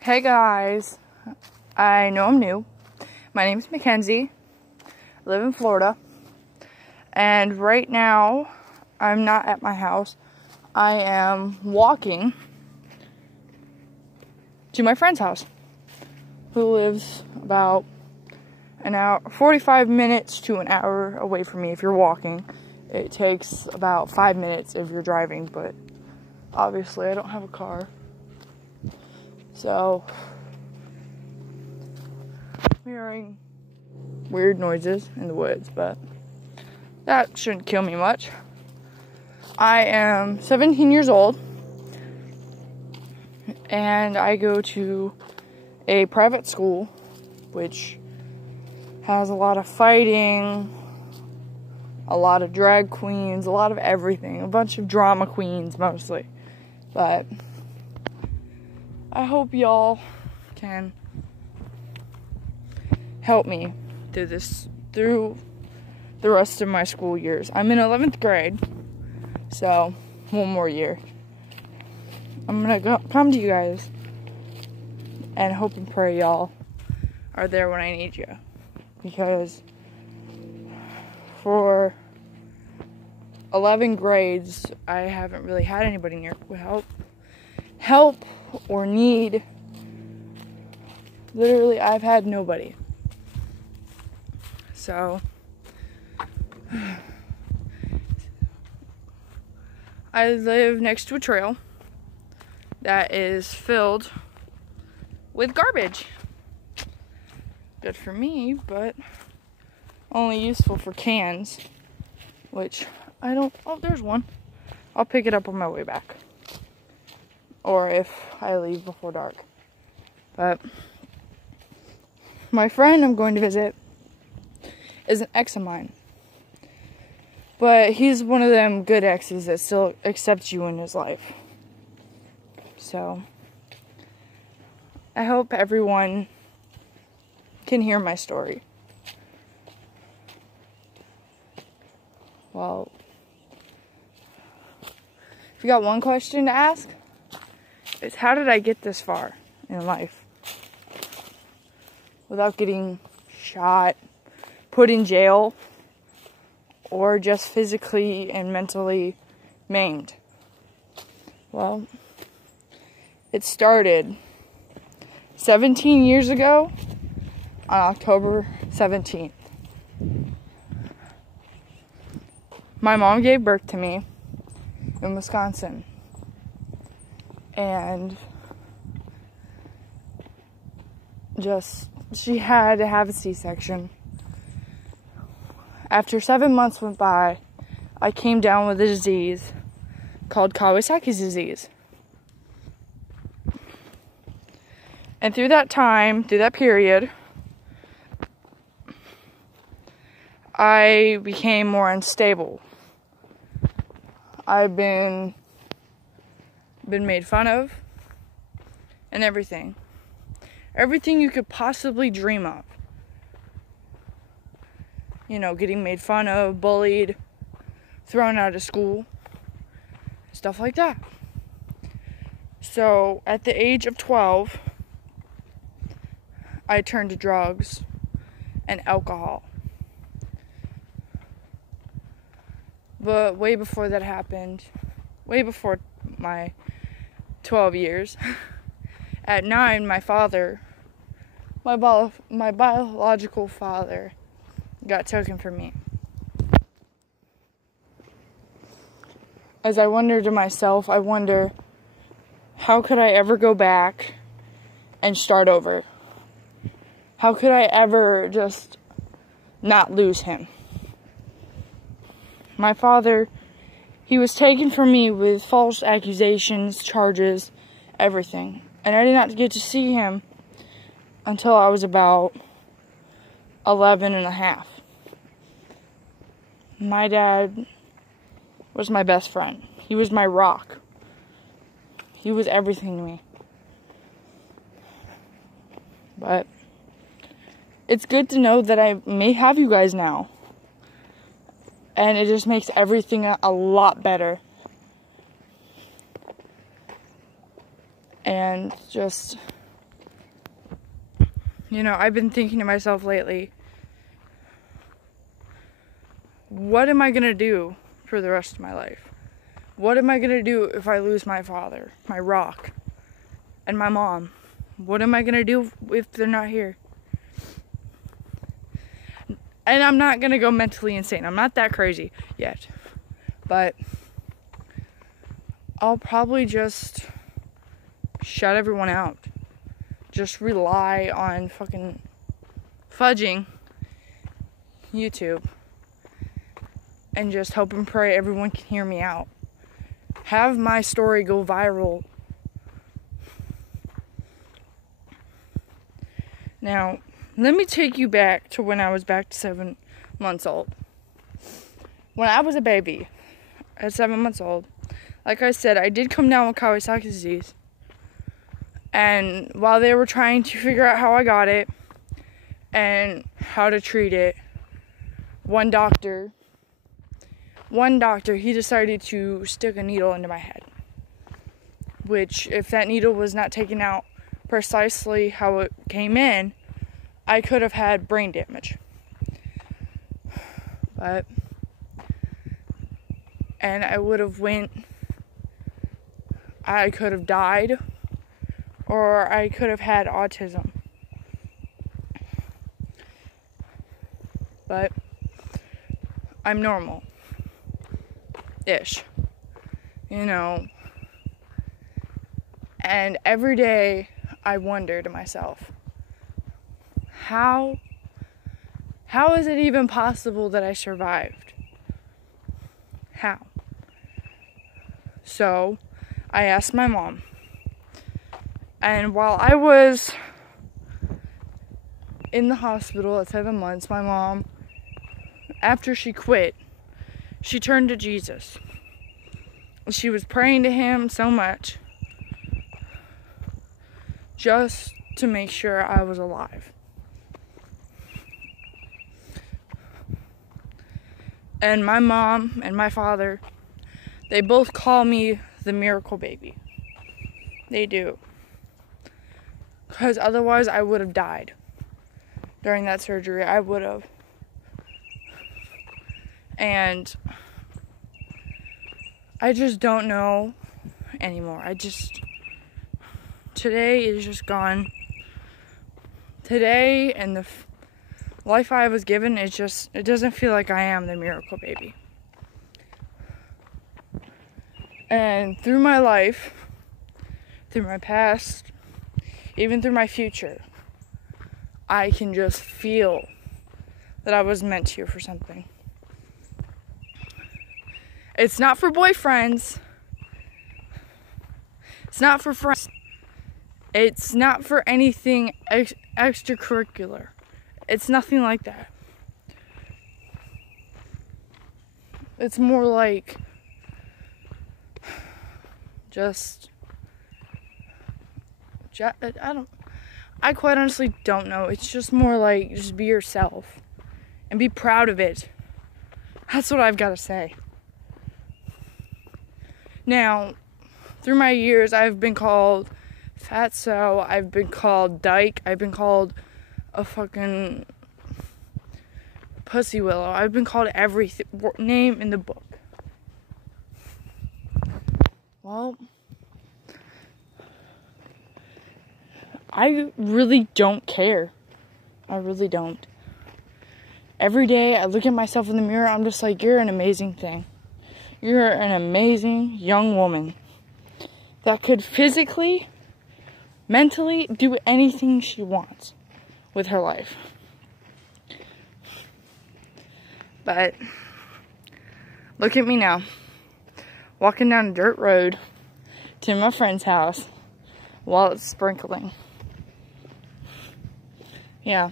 Hey guys, I know I'm new. My name is Mackenzie. I live in Florida. And right now, I'm not at my house. I am walking to my friend's house, who lives about an hour, 45 minutes to an hour away from me if you're walking. It takes about 5 minutes if you're driving, but obviously I don't have a car. So, I'm hearing weird noises in the woods, but that shouldn't kill me much. I am 17 years old, and I go to a private school, which has a lot of fighting, a lot of drag queens, a lot of everything, a bunch of drama queens mostly. But I hope y'all can help me through the rest of my school years. I'm in 11th grade, so one more year. I'm gonna come to you guys and hope and pray y'all are there when I need you, because for 11 grades I haven't really had anybody near to help or need. Literally, I've had nobody. So I live next to a trail that is filled with garbage. Good for me, but only useful for cans, which I don't. Oh, there's one. I'll pick it up on my way back, or if I leave before dark. But my friend I'm going to visit is an ex of mine, but he's one of them good exes that still accepts you in his life. So I hope everyone can hear my story. Well, if you got one question to ask, it's how did I get this far in life without getting shot, put in jail, or just physically and mentally maimed? Well, it started 17 years ago on October 17th. My mom gave birth to me in Wisconsin, and she had to have a C-section. After 7 months went by, I came down with a disease called Kawasaki's disease. And through that period, I became more unstable. I've been made fun of and everything. Everything you could possibly dream of. You know, getting made fun of, bullied, thrown out of school, stuff like that. So, at the age of 12, I turned to drugs and alcohol. But way before that happened, way before my 12 years, at 9, my biological father got taken from me. As I wonder to myself, how could I ever go back and start over? How could I ever just not lose him? My father, he was taken from me with false accusations, charges, everything. And I did not get to see him until I was about 11 and a half. My dad was my best friend. He was my rock. He was everything to me. But it's good to know that I may have you guys now. And it just makes everything a lot better. And just You know, I've been thinking to myself lately, what am I going to do for the rest of my life? What am I going to do if I lose my father, my rock, and my mom? What am I going to do if they're not here? And I'm not going to go mentally insane. I'm not that crazy yet. But I'll probably just shut everyone out. Just rely on fucking fudging YouTube. And just hope and pray everyone can hear me out. Have my story go viral. Now, let me take you back to when I was back to 7 months old. When I was a baby, at 7 months old, like I said, I did come down with Kawasaki disease. And while they were trying to figure out how I got it and how to treat it, one doctor, he decided to stick a needle into my head. Which, if that needle was not taken out precisely how it came in, I could have had brain damage. And I could have died, or I could have had autism. But I'm normal-ish, you know. And every day I wonder to myself, how is it even possible that I survived? How? So I asked my mom. And while I was in the hospital at 7 months, my mom, after she quit, she turned to Jesus. She was praying to him so much just to make sure I was alive. And my mom and my father, they both call me the miracle baby. They do. Because otherwise I would have died during that surgery. I would have. And I just don't know anymore. Today is just gone. Today and the life I was given is just, it doesn't feel like I am the miracle baby. And through my life, through my past, even through my future, I can just feel that I was meant here for something. It's not for boyfriends. It's not for friends. It's not for anything extracurricular. It's nothing like that. It's more like I quite honestly don't know. It's just more like, just be yourself and be proud of it. That's what I've got to say. Now, through my years, I've been called fatso, I've been called dyke, I've been called a fucking pussy willow. I've been called every name in the book. Well, I really don't care. I really don't. Every day I look at myself in the mirror, I'm just like, you're an amazing thing. You're an amazing young woman that could physically, mentally do anything she wants with her life. But look at me now, walking down a dirt road to my friend's house while it's sprinkling. Yeah,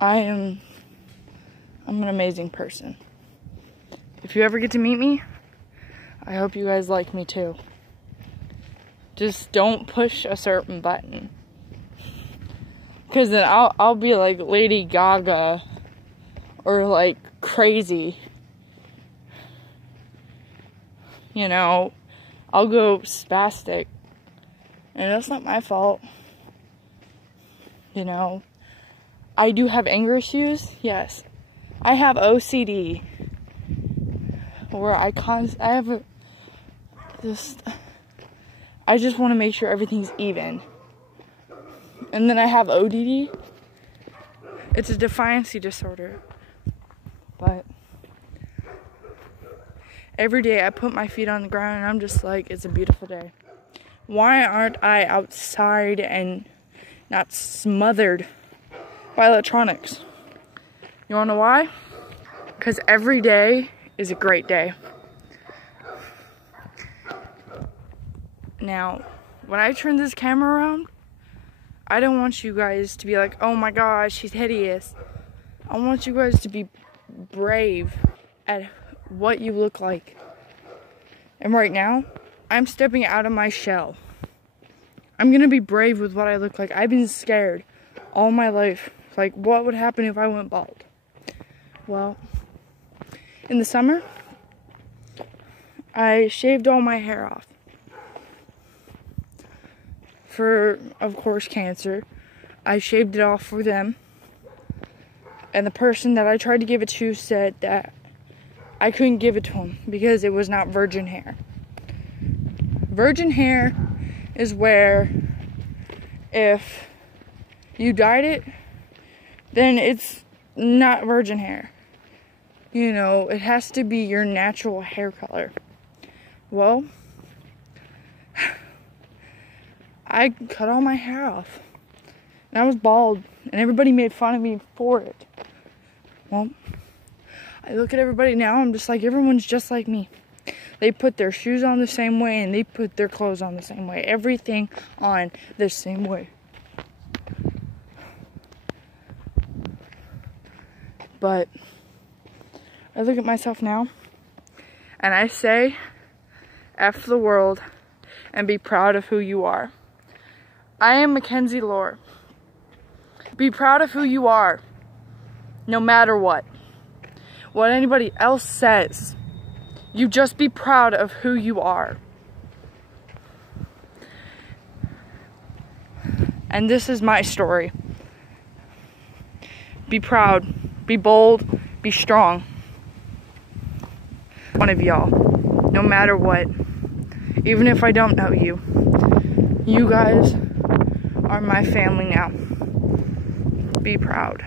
I'm an amazing person. If you ever get to meet me, I hope you guys like me too. Just don't push a certain button, because then I'll be like Lady Gaga or like crazy. You know, I'll go spastic, and that's not my fault. You know, I do have anger issues, yes. I have OCD, where I just want to make sure everything's even. And then I have ODD. It's a defiancy disorder. But every day I put my feet on the ground and I'm just like, it's a beautiful day. Why aren't I outside and not smothered by electronics? You wanna know why? Because every day is a great day. Now, when I turn this camera around, I don't want you guys to be like, oh my gosh, she's hideous. I want you guys to be brave at what you look like. And right now, I'm stepping out of my shell. I'm gonna be brave with what I look like. I've been scared all my life. Like, what would happen if I went bald? Well, in the summer, I shaved all my hair off. For, of course, cancer. I shaved it off for them. And the person that I tried to give it to said that I couldn't give it to him because it was not virgin hair. Virgin hair is where if you dyed it, then it's not virgin hair. You know, it has to be your natural hair color. Well, I cut all my hair off. And I was bald. And everybody made fun of me for it. Well, I look at everybody now, I'm just like, everyone's just like me. They put their shoes on the same way and they put their clothes on the same way. Everything on the same way. But I look at myself now and I say, F the world and be proud of who you are. I am Mackenzie Lore. Be proud of who you are, no matter what. What anybody else says, you just be proud of who you are. And this is my story. Be proud, be bold, be strong. One of y'all, no matter what. Even if I don't know you. You guys are my family now. Be proud.